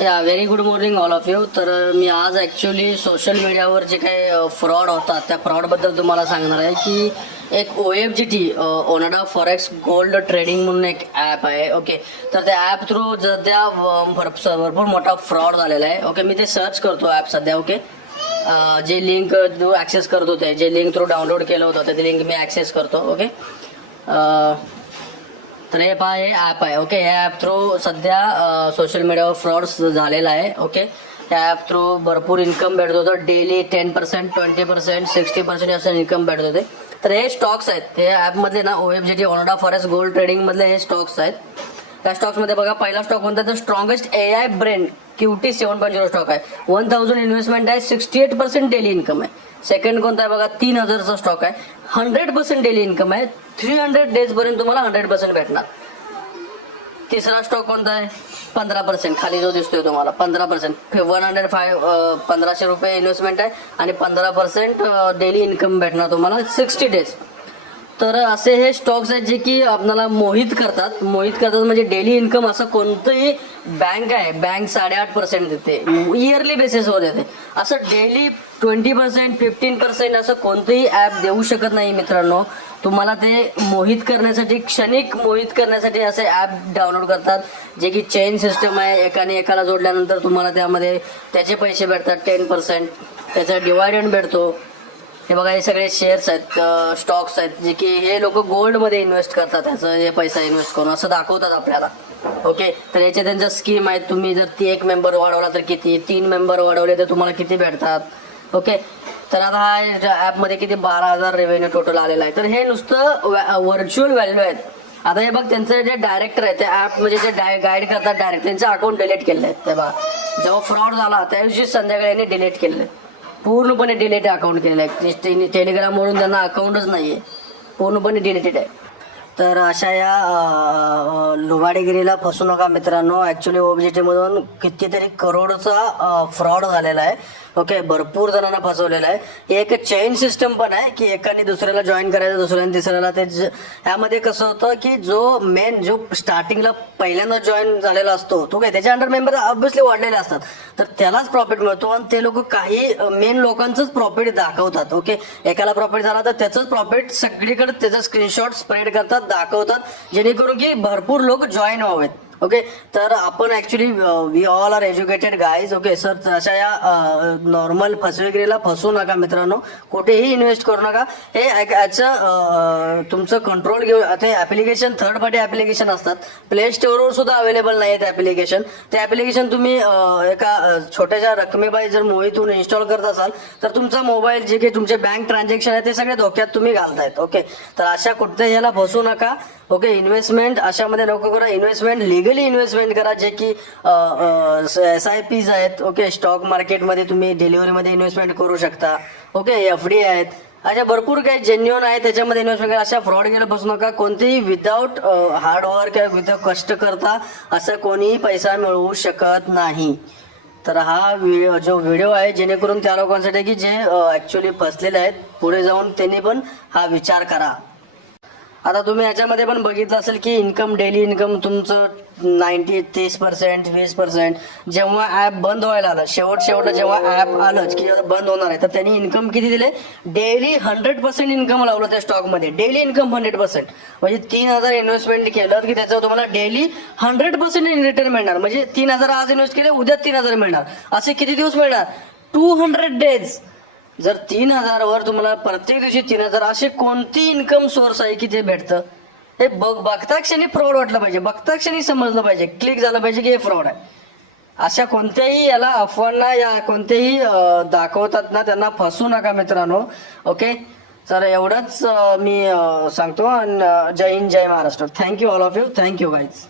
या very good morning all of you. तर मी आज ॲक्च्युली सोशल मीडियावर जे काही फ्रॉड होतात त्या फ्रॉडबद्दल तुम्हाला सांगणार आहे की एक OFGT ओनाडा फॉरेक्स गोल्ड ट्रेडिंग म्हणून एक ॲप आहे. ओके, तर त्या ॲप थ्रू सध्या भरपूर मोठा फ्रॉड झालेला आहे. ओके, मी ते सर्च करतो ॲप सध्या. ओके, जे लिंक थ्रू ॲक्सेस करत होते, जे लिंक थ्रू डाउनलोड केलं होतं ते लिंक मी ॲक्सेस करतो. ओके, तर हे पहा, हे ॲप आहे. ओके, या ॲप थ्रू सध्या सोशल मीडियावर फ्रॉड्स झालेला आहे. ओके, त्या ॲप थ्रू भरपूर इन्कम भेटत होतं. डेली 10%, 20%, 60% असं इन्कम भेटत होते. तर हे स्टॉक्स आहेत. हे ॲपमधले ना OFGT ओनाडा फॉरेक्स गोल्ड ट्रेडिंगमधले हे स्टॉक्स आहेत. त्या स्टॉक्समध्ये बघा, पहिला स्टॉक कोणता तर strongest AI brain QT 7.0 stock आहे. 1000 इन्व्हेस्टमेंट आहे, 68% डेली इन्कम आहे. सेकंड कोणता आहे बघा, 3000चा स्टॉक आहे, 100% डेली इन्कम आहे. 300 डेज पर्यंत तुम्हाला 100% भेटणार. तिसरा स्टॉक कोणता आहे, 15%, खाली जो दिसतोय तुम्हाला 15%, 1500 रुपये इन्व्हेस्टमेंट आहे आणि 15% डेली इन्कम भेटणार तुम्हाला 60 डेज. तर असे हे स्टॉक्स आहेत जे की आपल्याला मोहित करतात म्हणजे डेली इन्कम असं कोणतंही बँक आहे, बँक 8.5% देते, इयरली बेसिसवर देते. असं डेली 20%, 15% असं कोणतंही ॲप देऊ शकत नाही मित्रांनो. तुम्हाला ते मोहित करण्यासाठी, क्षणिक मोहित करण्यासाठी असे ॲप डाउनलोड करतात जे की चेन सिस्टम आहे. एकाने एकाला जोडल्यानंतर तुम्हाला त्यामध्ये त्याचे पैसे भेटतात 10%, त्याचा डिवायडंड भेटतो. हे बघा, हे सगळे शेअर्स आहेत, स्टॉक्स आहेत जे की हे लोक गोल्डमध्ये इन्व्हेस्ट करतात. त्याचं हे पैसा इन्व्हेस्ट करून असं दाखवतात आपल्याला. ओके, तर याच्या त्यांच्या स्कीम आहेत. तुम्ही जर एक मेंबर वाढवला तर किती, 3 मेंबर वाढवले तर तुम्हाला किती भेटतात. ओके, तर आता हा ॲपमध्ये किती 12,000 रेव्हेन्यू टोटल आलेला आहे. तर हे नुसतं व्हर्च्युअल व्हॅल्यू आहेत. आता हे बघ, त्यांचे जे डायरेक्टर आहेत त्या ॲप म्हणजे जे गाईड करतात डायरेक्ट, त्यांचे अकाउंट डिलीट केले आहेत. तेव्हा जेव्हा फ्रॉड झाला त्या दिवशी संध्याकाळी यांनी डिलीट केलेलं आहे, पूर्णपणे डिलीट अकाउंट केलेलं आहे. टेलिग्रामवरून त्यांना अकाउंटच नाही आहे, पूर्णपणे डिलीटेड आहे. तर अशा या लुबाडगिरीला फसू नका मित्रांनो. ॲक्च्युली OFGT मधून कितीतरी करोडचा फ्रॉड झालेला आहे. ओके, भरपूर जणांना फसवलेलं आहे. एक चेन सिस्टम पण आहे की एकाने दुसऱ्याला जॉईन करायचं, दुसऱ्याने तिसऱ्याला. ते यामध्ये कसं होतं की जो स्टार्टिंगला पहिल्यांदा जॉईन झालेला असतो तो काय, त्याच्या अंडर मेंबर ऑब्व्हियसली वाढलेले असतात, तर त्यालाच प्रॉफिट मिळतो आणि ते लोक काही मेन लोकांचंच प्रॉफिट दाखवतात. ओके, एकाला प्रॉफिट झाला तर त्याचंच प्रॉफिट सगळीकडे त्याचा स्क्रीनशॉट स्प्रेड करतात, दाखवतात, जेणेकरून की भरपूर लोक जॉईन व्हावेत. ओके, तर आपण actually we all are educated guys. Okay sir, अशा या नॉर्मल फसवेगिरीला फसू नका मित्रांनो. कुठेही इन्व्हेस्ट करू नका. हे याचं तुमचं कंट्रोल घेऊ. ते ऍप्लिकेशन थर्ड पार्टी ऍप्लिकेशन असतात, प्ले स्टोअरवर सुद्धा अवेलेबल नाही आहेत ऍप्लिकेशन. ते ऍप्लिकेशन तुम्ही एका छोट्याशा रकमेबाई जर मोहितून इन्स्टॉल करत असाल तर तुमचा मोबाईल, जे काही तुमचे बँक ट्रान्झॅक्शन आहे ते सगळे धोक्यात तुम्ही घालतायत. ओके, तर अशा कुठल्याही ह्याला फसू नका. ओके, इन्व्हेस्टमेंट अशामध्ये नको करा. इन्व्हेस्टमेंट लिगली इन्व्हेस्टमेंट करा, जे की SIPs आहेत. ओके, स्टॉक मार्केटमध्ये तुम्ही डिलिव्हरीमध्ये इन्व्हेस्टमेंट करू शकता. ओके, FD आहेत, अशा भरपूर काही जेन्युअन आहे त्याच्यामध्ये इन्व्हेस्टमेंट करा. अशा फ्रॉड गेला बसू नका. कोणतेही विदाऊट हार्डवर्क किंवा विदाऊट कष्ट करता असं कोणीही पैसा मिळवू शकत नाही. तर हा जो व्हिडिओ आहे जेणेकरून त्या लोकांसाठी की जे ॲक्च्युली फसलेले आहेत, पुढे जाऊन त्यांनी पण हा विचार करा. आता तुम्ही याच्यामध्ये पण बघितलं असेल की इन्कम, डेली इन्कम तुमचं 30%, 20%. जेव्हा ॲप बंद व्हायला आलं, शेवटला जेव्हा ॲप आलंच की बंद होणार आहे, तर त्यांनी इन्कम किती दिले, डेली 100% इन्कम लावलं त्या स्टॉकमध्ये. डेली इन्कम 100%, म्हणजे 3,000 इन्व्हेस्टमेंट केलं की त्याचं तुम्हाला डेली 100% रिटर्न मिळणार. म्हणजे 3,000 आज इन्व्हेस्ट केले, उद्या 3,000 मिळणार. असे किती दिवस मिळणार, 200 डेज. जर 3,000 वर तुम्हाला प्रत्येक दिवशी 3,000, असे कोणती इन्कम सोर्स आहे की ते भेटतं. हे बघता क्षणी फ्रॉड वाटलं पाहिजे, बघता क्षणी समजलं पाहिजे, क्लिक झालं पाहिजे की हे फ्रॉड आहे. अशा कोणत्याही याला अफवांना या कोणत्याही दाखवतात ना, त्यांना फसू नका मित्रांनो. ओके, तर एवढंच मी सांगतो. जय हिंद, जय Maharashtra. Thank you all of you. Thank you guys.